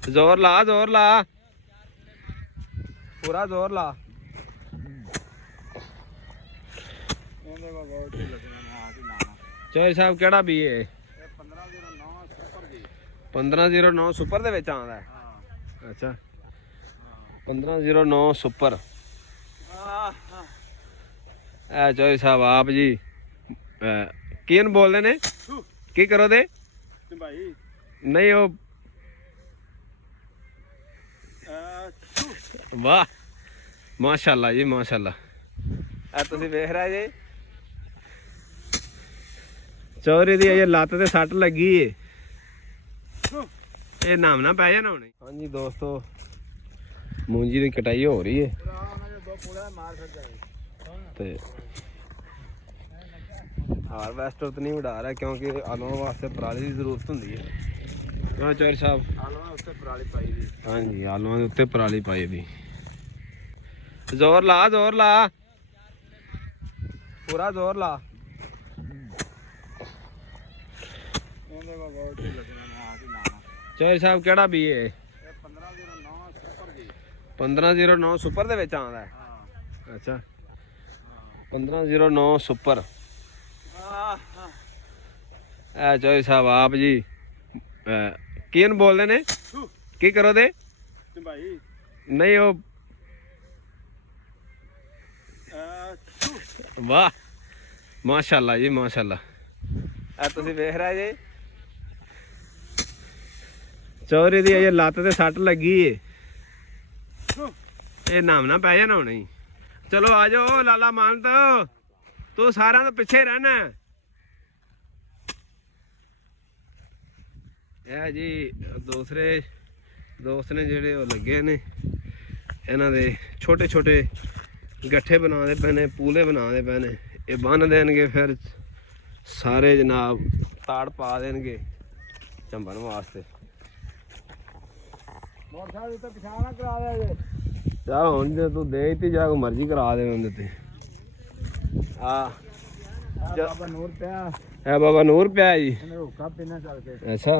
जोर ला पूरा जोर ला। चौधरी साहब केड़ा बी है? 1509 सुपर दे विच आंदा है। अच्छा 1509 सुपर। चौधरी साहब आप जी किन बोलते ने की करो दे नहीं वो वाह माशाल्लाह जी माशाल्लाह। तुसीं वेख रहे जी चौधरी दी अजे लत्त ते सट लगी है, ये नामना पै जाना हुणे। हाँ जी दोस्तों मूंजी की कटाई हो रही है ते हारवेस्टर तो नहीं उड़ा रहा क्योंकि आलूआं वास्ते पराली की जरूरत होंदी है। हाँ चौधरी साहब हाँ जी आलूआं दे उत्ते पराली पाई दी। जोर ला पूरा जोर ला। चौधरी साहब केड़ा बी है? 1509 सुपर दे विच आंदा है। अच्छा 1509 सुपर। चौधरी साहब आप जी किन बोलते ने की करो दे नहीं वो वाह माशाल्लाह जी माशाल्लाह। तुसीं वेख रहे जी चौधरी दी अजे लत्त ते सट लगी है, ये नामना पै जाना हुणे। चलो आ जाओ लाला मानत तू सारा तो पिछे रहना। यह जी दूसरे दोस्त ने जेडे लगे ने इन्हां दे छोटे छोटे गट्ठे बनाते पे ने पूले बनाते पे ने ये बन देंगे फिर सारे जनाब ताड़ पा देंगे झंबन वास्ते। चल हुण जे तू दे ती जा मर्जी करा दे उंदे ते। बाबा नूर पिया जी। अच्छा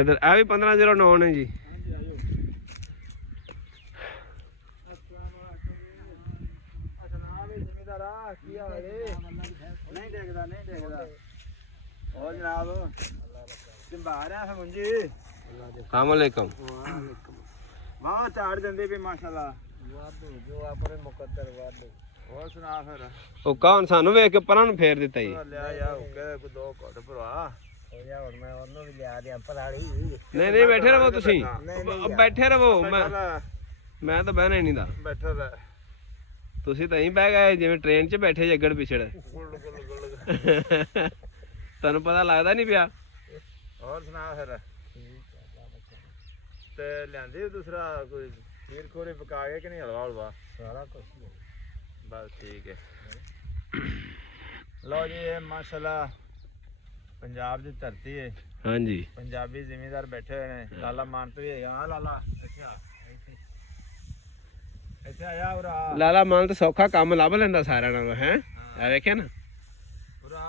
इधर आ भी 1509 ने जी। अस्सलामुअलैकुम। वाह झाड़ देंदे भी माशाल्लाह। जो अपने मुकद्दर वादे और सुना फिर ओ कौन सानू वेख के परां फेर दिता जी। लिया यार ओके कोई दो घट भरा हो जा और मैं ਉਹਨੂੰ ਵੀ ਲਿਆ ਦਿਆਂ ਪਰਾਲੀ। नहीं बैठे रहो तुसी बैठे रहो मैं तो बहना ही नहीं था। बैठा रह तुसी तो ही बह गए जिवें ट्रेन च बैठे जगड़ पिछड़। तन्नू पता लगदा नहीं पिया। और सुना फिर ते लियांदी दूसरा कोई खीर खोरी पका के कि नहीं हलवा हलवा सारा कुछ बस ठीक है। लो जी ये माशाल्लाह पंजाब की धरती है। हाँ जी पंजाबी जिमीदार बैठे हुए हैं। लाला मानत भी है। हाँ लाला इत्थे आया उरा लाला मान तो सौखा काम लभ लेंदा सारा नालों है। वेख्या ना उरा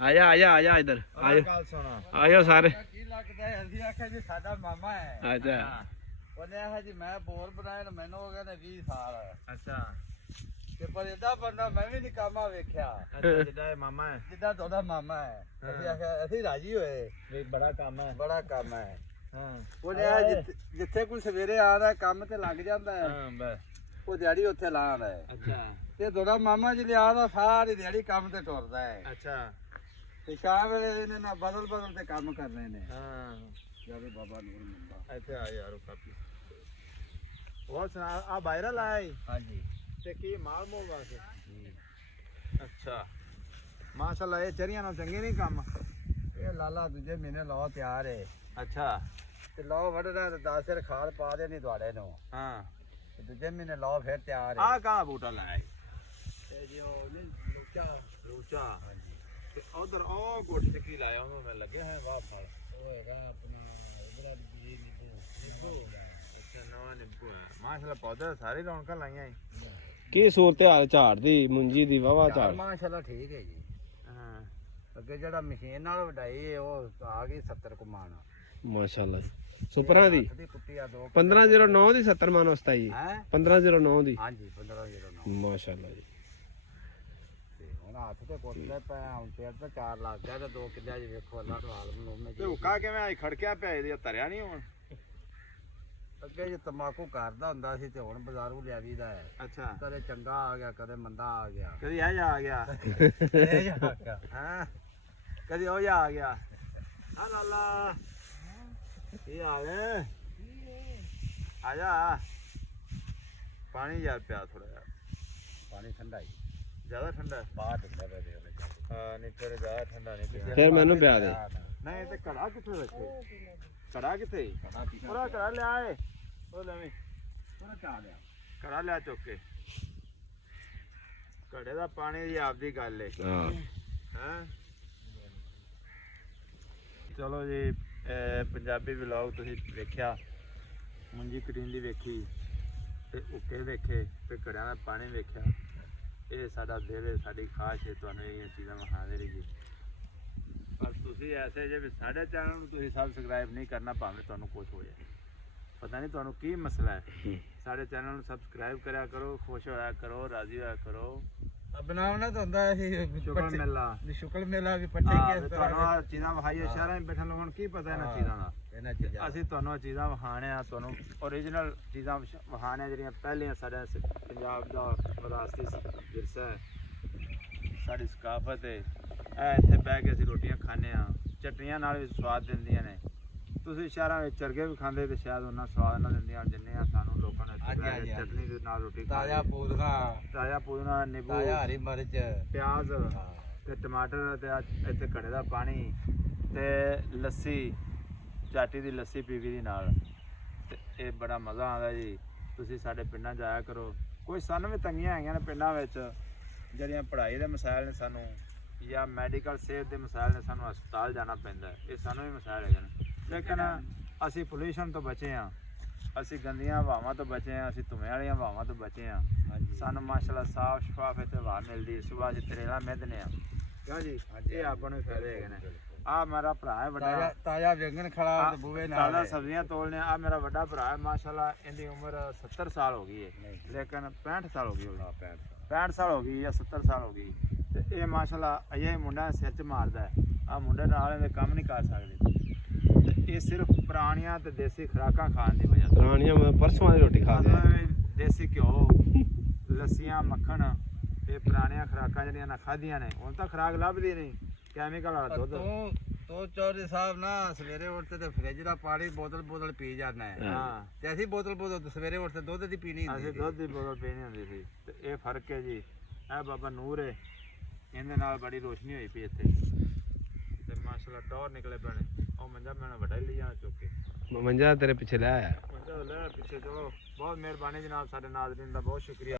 आजा आजा आजा इधर आजो गल सुन आजो सारे। की लगदा है ਅਸੀਂ ਆਖਿਆ ਜੀ ਸਾਡਾ ਮਾਮਾ ਹੈ। अच्छा ਉਹਨੇ ਆਖਿਆ ਜੀ ਮੈਂ ਬੋਰ ਬਣਾਇਆ ਤੇ ਮੈਨੂੰ ਹੋ ਗਏ ਨੇ 20 ਸਾਲ। ਅੱਛਾ ਤੇ ਪਰ ਇਹਦਾ ਬੰਦਾ ਮੈਂ ਵੀ ਨਹੀਂ ਕਾਮਾ ਵੇਖਿਆ। ਅੱਛਾ ਜਿੱਦਾਂ ਇਹ ਮਾਮਾ ਹੈ ਜਿੱਦਾਂ ਤੁਹਾਡਾ ਮਾਮਾ ਹੈ ਅਸੀਂ ਆਖਿਆ ਅਸੀਂ ਰਾਜੀ ਹੋਏ ਵੀ ਬੜਾ ਕੰਮ ਹੈ ਬੜਾ ਕੰਮ ਹੈ। ਹਾਂ ਉਹਨੇ ਆਖਿਆ ਜਿੱਥੇ ਕੋਈ ਸਵੇਰੇ ਆਉਂਦਾ ਕੰਮ ਤੇ ਲੱਗ ਜਾਂਦਾ ਹੈ। ਹਾਂ ਬਸ ਉਹ ਦਿਹਾੜੀ ਉੱਥੇ ਲਾਉਂਦਾ ਹੈ। ਅੱਛਾ ਤੇ ਤੁਹਾਡਾ ਮਾਮਾ ਜੀ ਲਿਆਦਾ ਸਾਰੀ ਦਿਹਾੜੀ ਕੰਮ ਤੇ ਟੁਰਦਾ ਹੈ। ਅੱਛਾ ਤੇ ਸ਼ਾਮ ਵੇਲੇ ਇਹਨੇ ਨਾ ਬਦਲ ਬਦਲ ਤੇ ਕੰਮ ਕਰਨੇ ਨੇ। ਹਾਂ ਜਦੋਂ ਬਾਬਾ ਨੂਰ ਮੰਦਾ ਇੱਥੇ ਆ ਯਾਰ ਉਹ ਕਾਪੀ ਹੋਰ ਸੁਣਾ ਆ ਵਾਇਰਲ ਆਇਆ। ਹਾਂਜੀ ਤੇ ਕੀ ਮਾਲ ਮੋਗਾ ਸੀ। ਅੱਛਾ ਮਾਸ਼ਾਅੱਲਾ ਇਹ ਚਰੀਆਂ ਨਾਲ ਚੰਗੇ ਨਹੀਂ ਕੰਮ। ਇਹ ਲਾਲਾ ਦੂਜੇ ਮਹੀਨੇ ਲਾਓ ਤਿਆਰ ਹੈ। ਅੱਛਾ ਤੇ ਲਾਓ ਵੱਢਦਾ ਤੇ 10 ਸਿਰ ਖਾਦ ਪਾ ਦੇਣੀ ਤੁਹਾਡੇ ਨੂੰ। ਹਾਂ ਤੇ ਦੂਜੇ ਮਹੀਨੇ ਲਾਓ ਫਿਰ ਤਿਆਰ ਹੈ। ਆ ਕਾ ਬੂਟਾ ਲਾਇਆ ਤੇ ਜੀ ਉਹ ਲੂਚਾ ਲੂਚਾ। ਹਾਂਜੀ ਤੇ ਉਧਰ ਉਹ ਕੋਠੀ ਤੇ ਕੀ ਲਾਇਆ ਉਹਨੂੰ ਮੈਂ ਲੱਗਿਆ ਹੈ ਵਾਹ ਫਲ ਉਹ ਹੈਗਾ ਆਪਣਾ ਇਧਰ ਵੀ ਨਿੰਬੂ ਅੱਛਾ ਨਵਾਂ ਨਿੰਬੂ ਹੈ। ਮਾਸ਼ਾਅੱਲਾ ਪੌਦੇ ਸਾਰੇ ਰੌਣਕਾਂ ਲਾਈਆਂ ਹੈ। की सूरत हाल झाड़ दी मुंजी दी वावा झाड़ माशाल्लाह ठीक है जी। ਹਾਂ ਅੱਗੇ ਜਿਹੜਾ ਮਸ਼ੀਨ ਨਾਲ ਵਢਾਈ ਉਹ ਆ ਗਈ 70 ਕਮਾਨ ਮਾਸ਼ਾਅੱਲਾ ਜੀ ਸੁਪਰਾਂ ਦੀ ਦੀ ਕੁੱਟੀ ਆ 2 1509 ਦੀ 70 ਮਨ ਉਸਤਾਈ ਜੀ ਹੈ 1509 ਦੀ ਹਾਂਜੀ 1509 ਮਾਸ਼ਾਅੱਲਾ ਜੀ ਤੇ ਹੁਣ ਹੱਥ ਤੇ ਕੁੱਟਦੇ ਪਏ ਹੁਣ ਫੇਰ ਤਾਂ 4 ਲੱਗ ਗਿਆ ਤੇ 2 ਕਿੱਲੇ ਜੀ ਵੇਖੋ ਅੱਲਾ ਤੋਂ ਹਾਲ ਮਨੋਮੇ ਤੇ ਹੁੱਕਾ ਕਿਵੇਂ ਆਈ ਖੜਕਿਆ ਪਿਆ ਇਹਦੇ ਧਰਿਆ ਨਹੀਂ ਹੁਣ ਅੱਗੇ ਜੇ ਤਮਾਕੂ ਕਰਦਾ ਹੁੰਦਾ ਸੀ ਤੇ ਹੁਣ ਬਾਜ਼ਾਰੋਂ ਲਿਆਵੀਦਾ ਹੈ ਅੱਛਾ ਕਦੇ ਚੰਗਾ ਆ ਗਿਆ ਕਦੇ ਮੰਦਾ ਆ ਗਿਆ ਕਦੀ ਇਹ ਜਾ ਆ ਗਿਆ ਹਾਂ ਕਦੀ ਉਹ ਜਾ ਆ ਗਿਆ ਆ ਲਾਲਾ ਇਹ ਆ ਗਏ ਆ ਜਾ ਪਾਣੀ ਯਾਰ ਪਿਆ ਥੋੜਾ ਜਿਹਾ ਪਾਣੀ ਠੰਡਾ ਹੀ ਜ਼ਿਆਦਾ ਠੰਡਾ ਬਾਹਰ ਦਿੰਦਾ ਵੇ ਦੇ ਹਾਂ ਨਹੀਂ ਫਿਰ ਜ਼ਿਆਦਾ ਠੰਡਾ ਨਹੀਂ ਫਿਰ ਮੈਨੂੰ ਪਿਆ ਦੇ ਨਹੀਂ ਤੇ ਘੜਾ ਕਿੱਥੇ ਰੱਖੇ ਘੜਾ ਕਿੱਥੇ ਪੂਰਾ ਘੜਾ ਲਿਆ ਏ ਉਹ ਲੈਵੇਂ ਪੂਰਾ ਚਾ ਲਿਆ ਘੜਾ ਲਿਆ ਚੁੱਕ ਕੇ ਘੜੇ ਦਾ ਪਾਣੀ ਦੀ ਆਪਦੀ ਗੱਲ ਏ ਹਾਂ ਹੈਂ ਚਲੋ ਜੀ ਪੰਜਾਬੀ ਵਲੌਗ ਤੁਸੀਂ ਵੇਖਿਆ ਮੁੰਜੀ ਕਟੀਨ ਦੀ ਵੇਖੀ ਤੇ ਉੱਕੇ ਵੇਖੇ ਤੇ ਘੜਿਆਂ ਦਾ ਪਾਣੀ ਵੇਖਿਆ ਇਹ ਸਾਡਾ ਦਿਲ ਹੈ ਸਾਡੀ ਖਾਸ਼ ਹੈ ਤੁਹਾਨੂੰ ਇਹ ਚੀਜ਼ਾਂ ਵਿਖਾਉਂਦੇ ਰਹੀਏ ਪਰ ਤੁਸੀਂ ਐਸੇ ਜੇ ਵੀ ਸਾਡੇ ਚੈਨਲ ਨੂੰ ਤੁਸੀਂ ਸਬਸਕ੍ਰਾਈਬ ਨਹੀਂ ਕਰਨਾ ਭਾਵੇਂ ਤੁਹਾਨੂੰ ਕੁਝ ਹੋ ਜਾਏ ਪਤਾ ਨਹੀਂ ਤੁਹਾਨੂੰ ਕੀ ਮਸਲਾ ਹੈ ਸਾਡੇ ਚੈਨਲ ਨੂੰ ਸਬਸਕ੍ਰਾਈਬ ਕਰਿਆ ਕਰੋ ਖੁਸ਼ ਹੋਇਆ ਕਰੋ ਰਾਜ਼ੀ ਹੋਇਆ ਕਰੋ ਬਣਾਉਣਾ ਤਾਂ ਹੁੰਦਾ ਸੀ ਸ਼ੁਕਰ ਮੇਲਾ ਸ਼ੁਕਰ ਮੇਲਾ ਵੀ ਪੱਟੇ ਕਿਸ ਤਰ੍ਹਾਂ ਤੁਹਾਨੂੰ ਆਹ ਚੀਜ਼ਾਂ ਵਿਖਾਈਏ ਸ਼ਹਿਰਾਂ 'ਚ ਬੈਠਣ ਲੋਕਾਂ ਨੂੰ ਕੀ ਪਤਾ ਇਹਨਾਂ ਚੀਜ਼ਾਂ ਦਾ ਇਹਨਾਂ ਚੀਜ਼ਾਂ ਅਸੀਂ ਤੁਹਾਨੂੰ ਇਹ ਚੀਜ਼ਾਂ ਵਿਖਾਣੇ ਆ ਤੁਹਾਨੂੰ ਓਰੀਜਨਲ ਚੀਜ਼ਾਂ ਵਿਖਾਣੇ ਆ ਜਿਹੜੀਆਂ ਪਹਿਲੀਆਂ ਸਾਡੇ ਪੰਜਾਬ ਦਾ ਵਿਰਾਸਤੀ ਵਿਰਸਾ ਹੈ ਸਾਡੀ ਸਕਾਫਤ ਹੈ ਇਹ ਇੱਥੇ ਬਹਿ ਕੇ ਅਸੀਂ ਰੋਟੀਆਂ ਖਾਂਦੇ ਆ ਚਟਨੀਆਂ ਨਾਲ ਵੀ ਸਵਾਦ ਦਿੰਦੀਆਂ ਨੇ ਤੁਸੀਂ ਸ਼ਹਿਰਾਂ ਵਿੱਚ ਚਰਗੇ ਵੀ ਖਾਂਦੇ ਤੇ ਸ਼ਾਇਦ ਉਹਨਾਂ ਸਵਾਦ ਨਾਲ ਦਿੰਦੀਆਂ ਜਿੰਨੇ ਆ ਸਾਨੂੰ ਲੋਕਾਂ ਨੇ ਇੱਥੇ ਬਹਿ ਕੇ ਚਟਨੀ ਦੇ ਨਾਲ ਰੋਟੀ ਤਾਜ਼ਾ ਪੁਦੀਨਾ ਨਿੰਬੂ ਤਾਜ਼ਾ ਹਰੀ ਮਿਰਚ ਪਿਆਜ਼ ਤੇ ਟਮਾਟਰ ਤੇ ਇੱਥੇ ਘੜੇ ਦਾ ਪਾਣੀ ਤੇ ਲੱਸੀ ਚਾਟੀ ਦੀ ਲੱਸੀ ਪੀਵੀ ਦੀ ਨਾਲ ਤੇ ਇਹ ਬੜਾ ਮਜ਼ਾ ਆਉਂਦਾ ਜੀ ਤੁਸੀਂ ਸਾਡੇ ਪਿੰਡਾਂ ਜਾਇਆ ਕਰੋ ਕੋਈ ਸਾਨੂੰ ਵੀ ਤੰਗੀਆਂ ਹੈਗੀਆਂ ਨੇ ਪਿੰਡਾਂ ਵਿੱਚ ਜਿਹੜੀਆਂ ਪੜ੍ਹਾਈ ਦੇ ਮਸਾਇਲ ਨੇ ਸਾਨੂੰ ਜਾਂ ਮੈਡੀਕਲ ਸਿਹਤ ਦੇ ਮਸਾਇਲ ਨੇ ਸਾਨੂੰ ਹਸਪਤਾਲ ਜਾਣਾ ਪੈਂਦਾ ਇਹ ਸਾਨੂੰ ਵੀ ਮਸਾਇਲ ਹੈਗੇ ਨੇ ਲੇਕਿਨ ਅਸੀਂ ਪੋਲਿਊਸ਼ਨ ਤੋਂ ਬਚੇ ਹਾਂ ਅਸੀਂ ਗੰਦੀਆਂ ਹਵਾਵਾਂ ਤੋਂ ਬਚੇ ਹਾਂ ਅਸੀਂ ਧੂੰਏਂ ਵਾਲੀਆਂ ਹਵਾਵਾਂ ਤੋਂ ਬਚੇ ਹਾਂ ਸਾਨੂੰ ਮਾਸ਼ਾਅੱਲਾ ਸਾਫ਼ ਸ਼ਫਾਫ ਇੱਥੇ ਹਵਾ ਮਿਲਦੀ ਸੁਬਾਹ ਅਸੀਂ ਤਰੇਲਾ ਮਿੱਧਨੇ ਆ ਕਿਉਂ ਜੀ ਇਹ ਆਪਾਂ ਨੂੰ ਫਾਇਦੇ ਹੈਗੇ ਨੇ ਆ ਮੇਰਾ ਭਰਾ ਹੈ ਵੱਡਾ ਤਾਜ਼ਾ ਵੇਂਗਣ ਖੜਾ ਬੂਵੇ ਨਾਲ ਤਾਜ਼ਾ ਸਬਜ਼ੀਆਂ ਤੋਲਨੇ ਆ ਮੇਰਾ ਵੱਡਾ ਭਰਾ ਹੈ ਮਾਸ਼ਾਅੱਲਾ ਇਹਦੀ ਉਮਰ 70 ਸਾਲ ਹੋ ਗਈ ਹੈ ਲੇਕਿਨ 65 ਸਾਲ ਹੋ ਗਈ ਹੋਣੀ 65 ਸਾਲ ਹੋ ਗਈ ਜਾਂ 70 ਸਾਲ ਹੋ ਗਈ ਤੇ ਇਹ ਮਾਸ਼ਾਅੱਲਾ ਅਜੇ ਮੁੰਡਾ ਸਿਰ 'ਚ ਮਾਰਦਾ ਹੈ ਆ ਮੁੰਡੇ ਨਾਲ ਇਹਦੇ ਕੰਮ ਨਹੀਂ ਕਰ ਸਕਦੇ ਤੇ ਇਹ ਸਿਰਫ ਪੁਰਾਣੀਆਂ ਤੇ ਦੇਸੀ ਖੁਰਾਕਾਂ ਖਾਣ ਦੀ ਵਜ੍ਹਾ ਤੋਂ ਪੁਰਾਣੀਆਂ ਪਰਸੋਂ ਦੀ ਰੋਟੀ ਖਾ ਗਿਆ ਦੇਸੀ ਘਿਓ ਲੱਸੀਆਂ ਮੱਖਣ ਇਹ ਪੁਰਾਣੀਆਂ ਖੁਰਾਕਾਂ ਜਿਹੜੀਆਂ ਨਾ ਖਾਧੀਆਂ ਨੇ ਹੁਣ ਤਾਂ ਖੁਰਾਕ ਲੱਭਦੀ ਨਹੀਂ ਕੈਮੀਕਲ ਵਾਲਾ ਦੁੱਧ ਤੂੰ ਚੌਧਰੀ ਸਾਹਿਬ ਨਾ ਸਵੇਰੇ ਉੱਠ ਤੇ ਫ੍ਰਿਜ ਦਾ ਪਾਣੀ ਬੋਤਲ ਪੀ ਜਾਂਦਾ ਹੈ ਹਾਂ ਤੇ ਅਸੀਂ ਬੋਤਲ ਸਵੇਰੇ ਉੱਠ ਤੇ ਦੁੱਧ ਦੀ ਪੀਣੀ ਹੁੰਦੀ ਅਸੀਂ ਦੁੱਧ ਦੀ ਬੋਤਲ ਪੀਣੀ ਹੁੰਦੀ ਸੀ ਤੇ ਇਹ ਫਰਕ ਹੈ ਜੀ ਇਹ ਬਾਬਾ ਨੂਰ ਹੈ ਇਹਦੇ ਨਾਲ ਬੜੀ ਰੋਸ਼ਨੀ ਹੋਈ ਪਈ ਇੱਥੇ ਤੇ ਮਾਸ਼ਾਅੱਲਾ ਟੌਰ ਨਿਕਲੇ ਪੈਣੇ ਉਹ ਮੰਜਾ ਮੈਂ ਵੱਡਾ ਹੀ ਲਿਆ ਚੁੱਕ ਕੇ ਮੰਜਾ ਤੇਰੇ ਪਿੱਛੇ ਲੈ ਆਇਆ ਮੰਜਾ ਲੈ ਪਿੱਛੇ ਚਲੋ ਬਹੁਤ ਮਿਹਰਬਾਨੀ ਜਨਾਬ ਸਾਡੇ ਨਾਜ਼ਰੀਨ ਦਾ ਬਹੁਤ ਸ਼ੁਕਰੀਆ